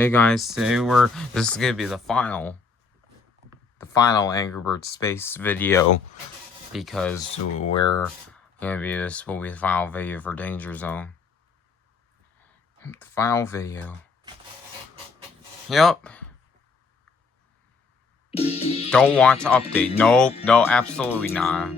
Hey guys, this is gonna be the final Angry Birds Space video, because this will be the final video for Danger Zone. The final video. Yep. Don't want to update. Nope, no, absolutely not.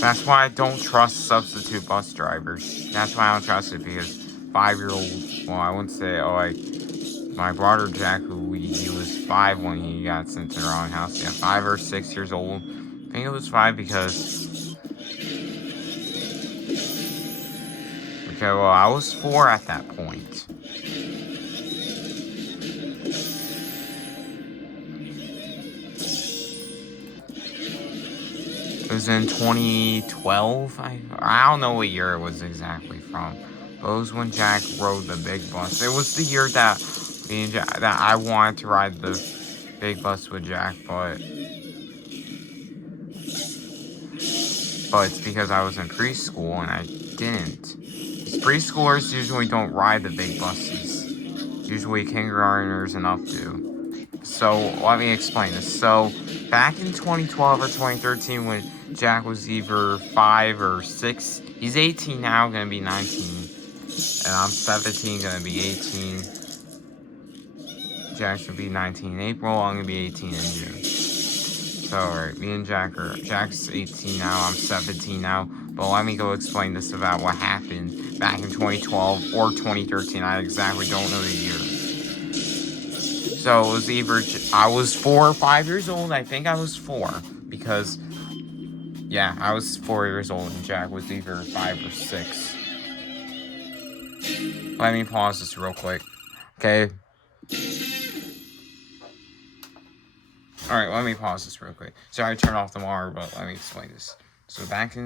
That's why I don't trust substitute bus drivers. That's why I don't trust it, because 5-year-olds, well, I wouldn't say, my brother Jack, he was 5 when he got sent to the wrong house. Yeah, 5 or 6 years old. I think it was 5, because Okay, well, I was 4 at that point. It was in 2012. I don't know what year it was exactly from. But it was when Jack rode the big bus. It was the year that me and Jack, that I wanted to ride the big bus with Jack, but it's because I was in preschool and I didn't. Preschoolers usually don't ride the big buses. Usually kindergartners and up do. So let me explain this. So back in 2012 or 2013 when Jack was either 5 or 6, he's 18 now, gonna be 19. And I'm 17, gonna be 18. Jack should be 19 in April, I'm gonna be 18 in June. So, alright, me and Jack's 18 now, I'm 17 now. But let me go explain this about what happened back in 2012 or 2013. I exactly don't know the year. So, it was either, I was 4 or 5 years old. I think I was 4. Because, yeah, I was 4 years old and Jack was either 5 or 6. Let me pause this real quick. Okay. Alright, let me pause this real quick. Sorry I turned off the monitor, but let me explain this. So Jack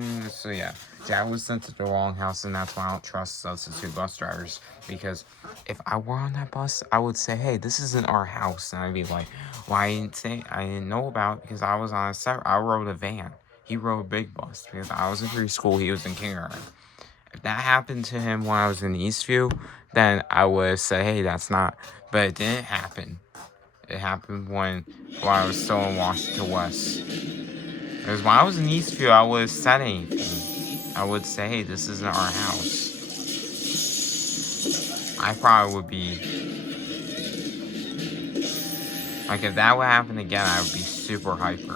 was sent to the wrong house, and that's why I don't trust substitute bus drivers. Because if I were on that bus, I would say, hey, this isn't our house. And I'd be like, well, I didn't know about it because I was on I rode a van. He rode a big bus because I was in preschool, he was in kindergarten. If that happened to him when I was in Eastview, then I would say, hey, that's not, but it didn't happen. It happened when I was still in Washington West. Because when I was in Eastview, I would have said anything. I would say, hey, this isn't our house. I probably would be... Like, if that would happen again, I would be super hyper.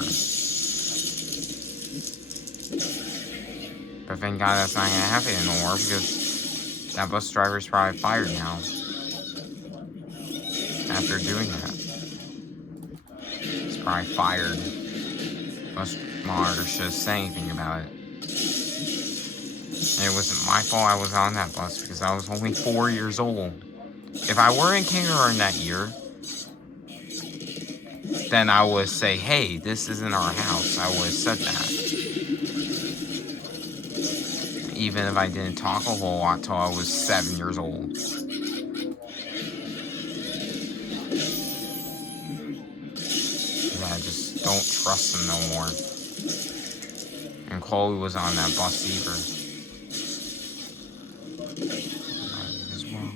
But thank God that's not going to happen anymore, because that bus driver's probably fired now. After doing that. He's probably fired. Bus monitor should say anything about it. And it wasn't my fault I was on that bus because I was only 4 years old. If I were in kindergarten that year, then I would say, hey, this isn't our house. I would have said that. Even if I didn't talk a whole lot till I was 7 years old. Yeah, I just don't trust him no more. And Chloe was on that bus either. As well.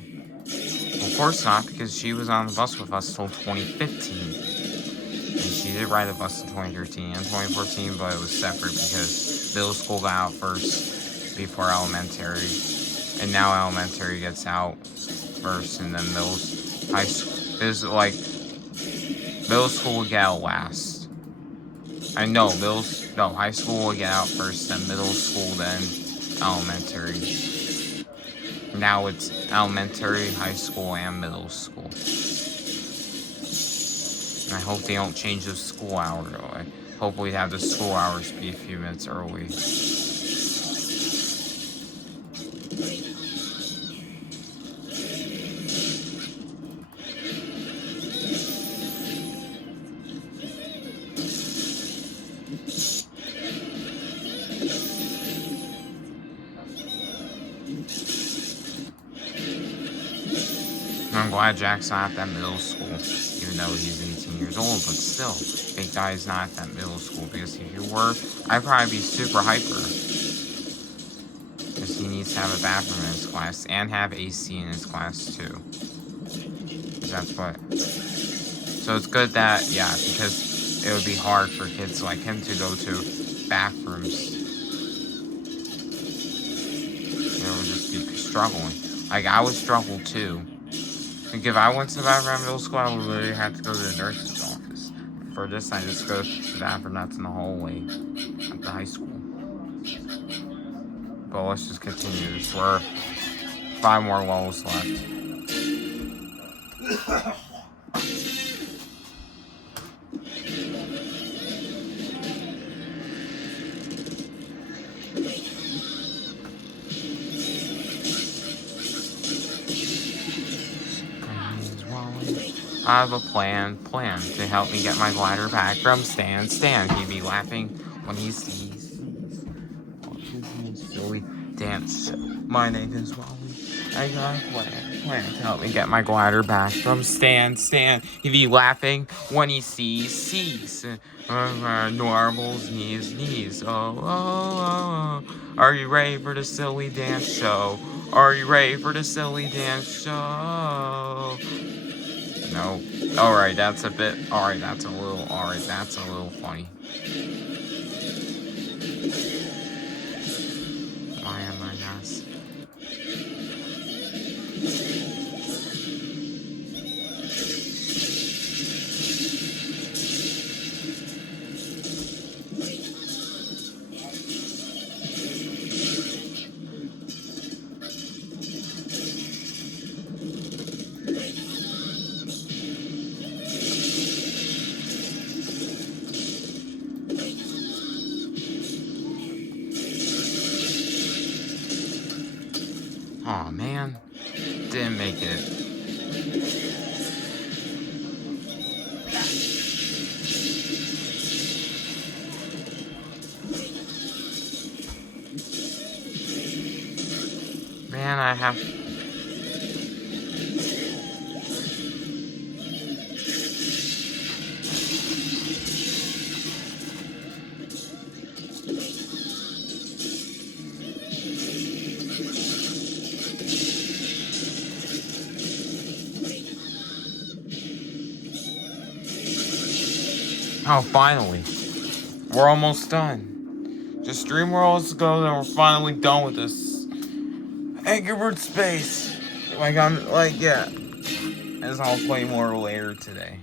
Well, of course not, because she was on the bus with us till 2015. And she did ride the bus in 2013 and 2014, but it was separate because middle school got out first before elementary. And now elementary gets out first, and then high school is like middle school would get out last. I know high school would get out first, then middle school, then elementary. Now it's elementary, high school, and middle school. And I hope they don't change the school hour. I hope we have the school hours be a few minutes early. I'm glad Jack's not at that middle school, even though he's 18 years old, but still, thank God he's not at that middle school, because if he were, I'd probably be super hyper. Because he needs to have a bathroom in his class, and have AC in his class, too. Because that's what... So it's good that, yeah, because it would be hard for kids like him to go to bathrooms. They would just be struggling. Like, I would struggle, too. Like, if I went to the bathroom at middle school, I would literally have to go to the nurse's office. For this, I just go to the bathroom that's in the hallway at the high school. But let's just continue this. We're 5 more levels left. I have a plan to help me get my glider back from Stan. He'd be laughing when he sees silly dance. My name is Wally. I got a plan to help me get my glider back from Stan. He'd be laughing when he sees. Normals, knees. Oh. Are you ready for the silly dance show? Are you ready for the silly dance show? No. Alright, that's a bit. Alright, that's a little. Alright, that's a little funny. Why am I not? Aw, man. Didn't make it. Man, I have... Oh, finally. We're almost done. Just 3 worlds ago, then we're finally done with this. Angry Birds Space. Yeah. As I'll play more later today.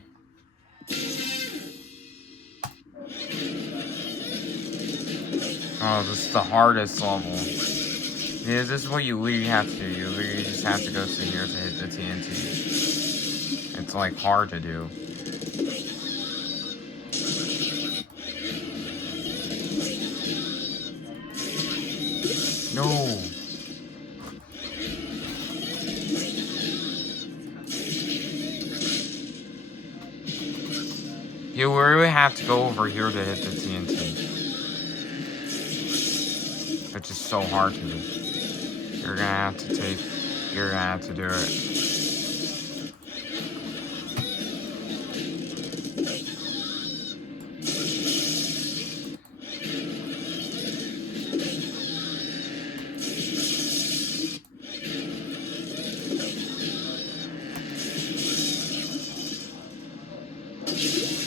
Oh, this is the hardest level. Yeah, this is what you literally have to do. You literally just have to go through here to hit the TNT. It's like hard to do. No. You really have to go over here to hit the TNT. Which is so hard to do. You're gonna have to do it.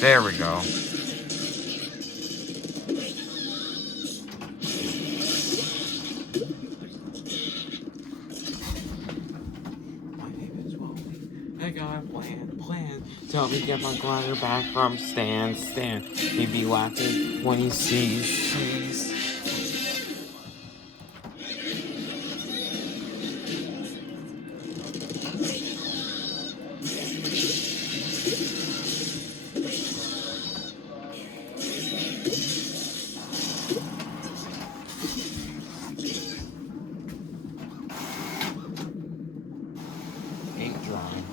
There we go. I got a plan to help me get my glider back from Stan. He'd be laughing when he sees. Ain't drying.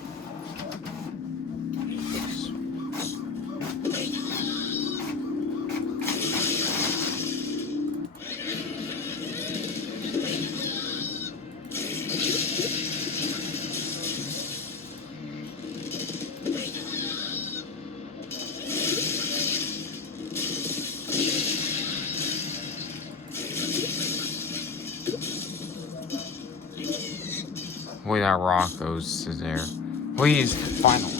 Wait, that rock goes to there. Please, finally.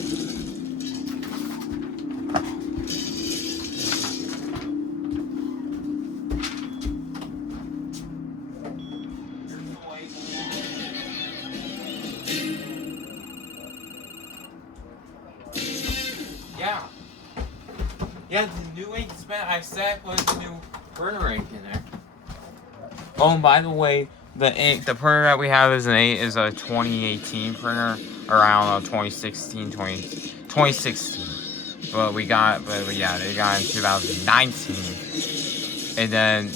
Yeah, the new ink spent. I said put the new printer ink in there. Oh, and by the way, the printer that we have is a 2018 printer, or I don't know, 2016. But they got in 2019, and then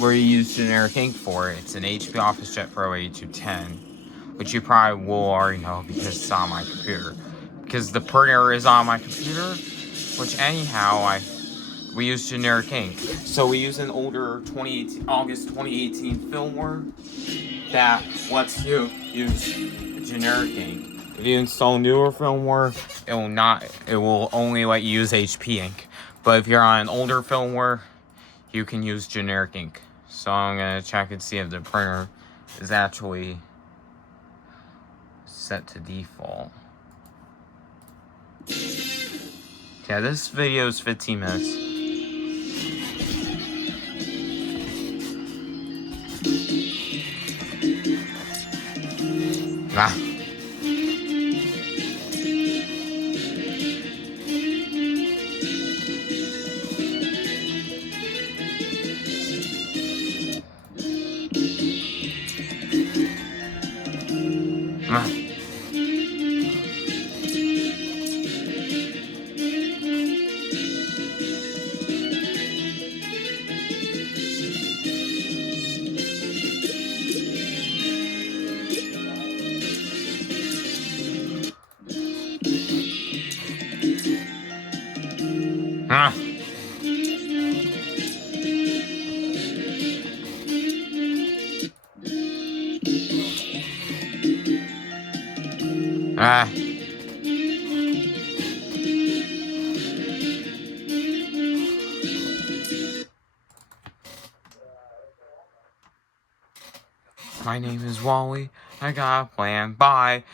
we're using generic ink for it. It's an HP OfficeJet Pro A210, which you probably will already know because it's on my computer. because the printer is on my computer, which anyhow, we use generic ink. So we use an older August 2018 firmware that lets you use generic ink. If you install newer firmware, it will only let you use HP ink. But if you're on an older firmware, you can use generic ink. So I'm gonna check and see if the printer is actually set to default. Yeah, this video is 15 minutes. Ah. Ah. Ah. Ah. My name is Wally. I got a plan. Bye.